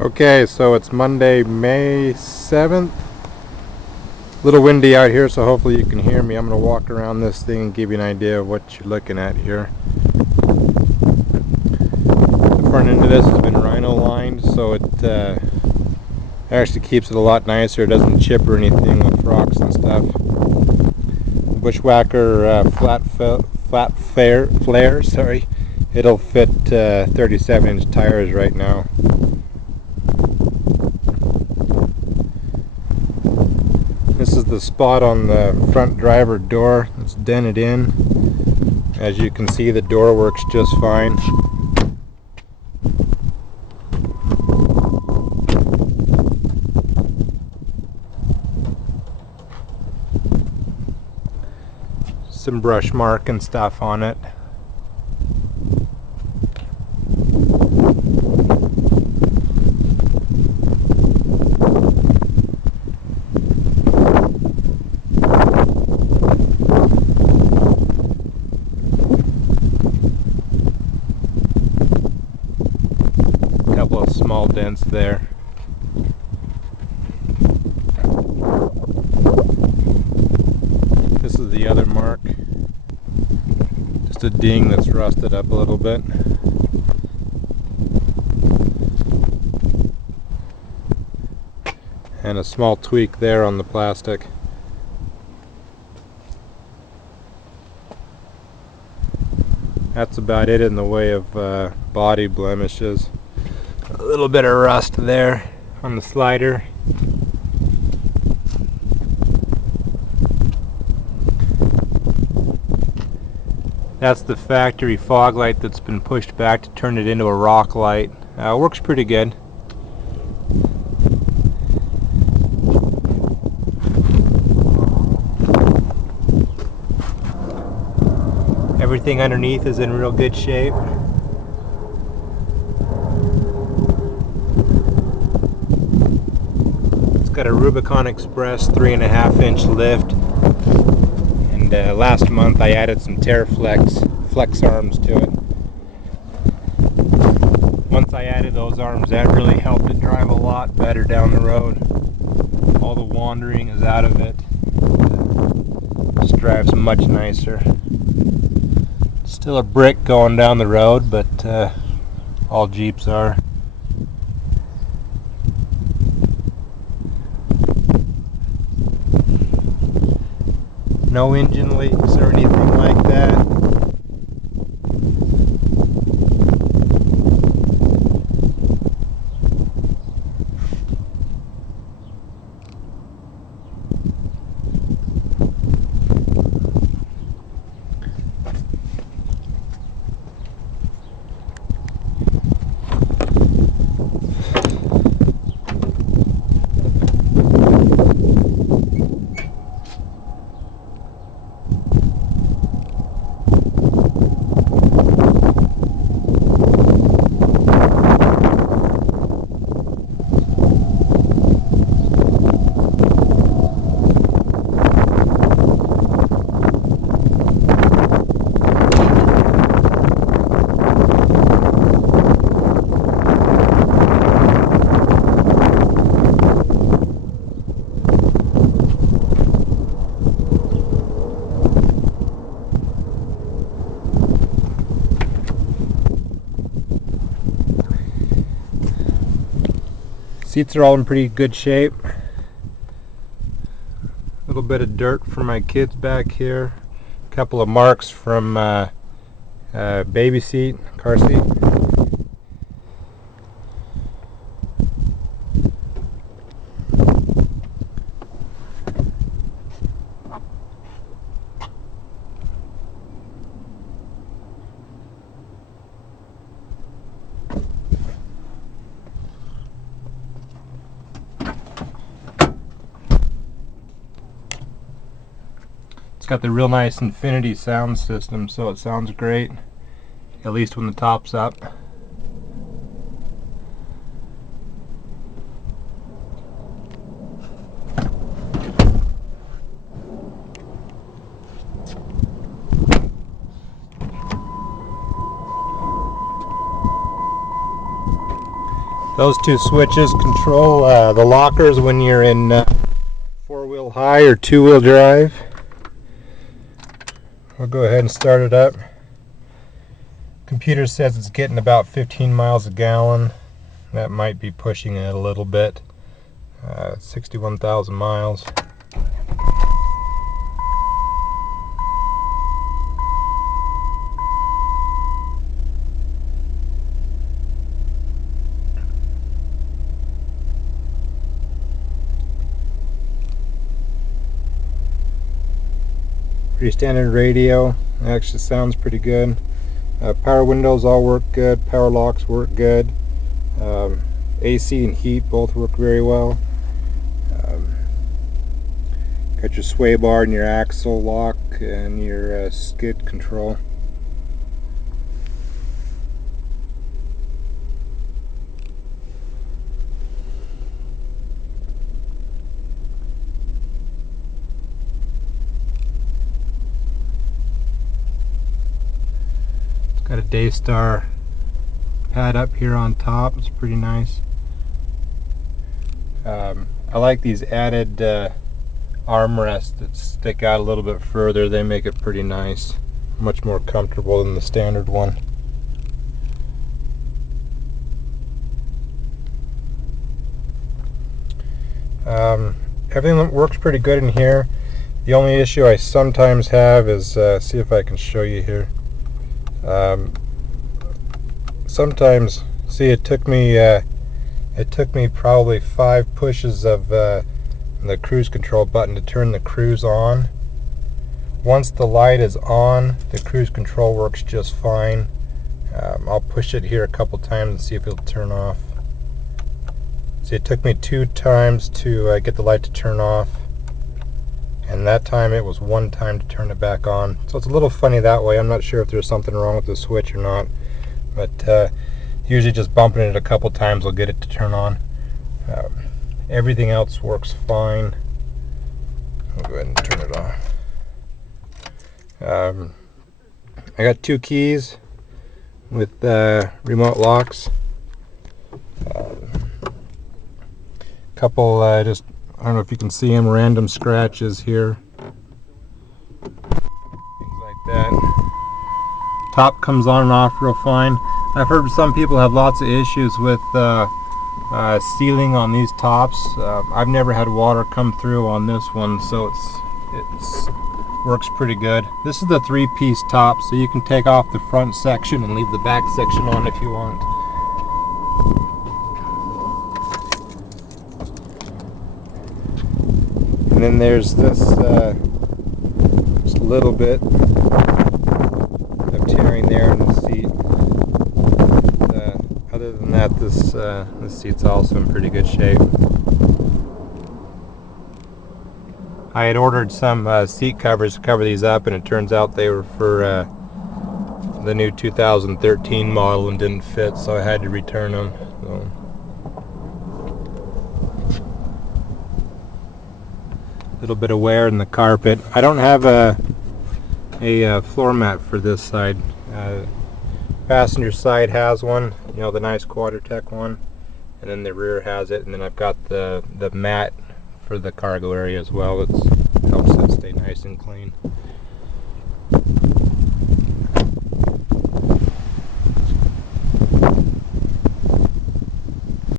Okay, so it's Monday, May 7th. A little windy out here, so hopefully you can hear me. I'm going to walk around this thing and give you an idea of what you're looking at here. The front end of this has been rhino lined, so it actually keeps it a lot nicer. It doesn't chip or anything with rocks and stuff. Bushwhacker flare, sorry. It'll fit 37-inch tires right now. This is the spot on the front driver door that's dented in. As you can see, the door works just fine. Some brush mark and stuff on it. Couple of small dents there. This is the other mark. Just a ding that's rusted up a little bit. And a small tweak there on the plastic. That's about it in the way of body blemishes. A little bit of rust there on the slider. That's the factory fog light that's been pushed back to turn it into a rock light. Works pretty good. Everything underneath is in real good shape. It's got a Rubicon Express 3.5-inch lift, and last month I added some TerraFlex flex arms to it. Once I added those arms, that really helped it drive a lot better down the road. All the wandering is out of it. Just drives much nicer. Still a brick going down the road, but all Jeeps are. No engine leaks or anything like that. Seats are all in pretty good shape. A little bit of dirt for my kids back here. A couple of marks from baby seat, car seat. It's got the real nice Infinity sound system, so it sounds great, at least when the top's up. Those two switches control the lockers when you're in four-wheel high or two-wheel drive. We'll go ahead and start it up. Computer says it's getting about 15 miles a gallon. That might be pushing it a little bit. 61,000 miles. Pretty standard radio. Actually sounds pretty good. Power windows all work good. Power locks work good. AC and heat both work very well. Got your sway bar and your axle lock and your skid control. Got a Daystar pad up here on top. It's pretty nice. I like these added armrests that stick out a little bit further. They make it pretty nice. Much more comfortable than the standard one. Everything works pretty good in here. The only issue I sometimes have is, see if I can show you here. Sometimes, see, it took me probably 5 pushes of the cruise control button to turn the cruise on. Once the light is on, the cruise control works just fine. I'll push it here a couple times and see if it'll turn off. See, it took me 2 times to get the light to turn off, and that time it was 1 time to turn it back on. So it's a little funny that way. I'm not sure if there's something wrong with the switch or not, but usually just bumping it a couple times will get it to turn on. Everything else works fine. I'll go ahead and turn it off. I got 2 keys with remote locks. Couple just, I don't know if you can see them, random scratches here. Things like that. Top comes on and off real fine. I've heard some people have lots of issues with sealing on these tops. I've never had water come through on this one, so it's works pretty good. This is the 3-piece top, so you can take off the front section and leave the back section on if you want. And then there's this just a little bit of tearing there in the seat. Other than that, this seat's also in pretty good shape. I had ordered some seat covers to cover these up, and it turns out they were for the new 2013 model and didn't fit, so I had to return them. So. Little bit of wear in the carpet. I don't have a floor mat for this side. Passenger side has one, you know, the nice QuadraTech one, and then the rear has it, and then I've got the mat for the cargo area as well. It helps it stay nice and clean.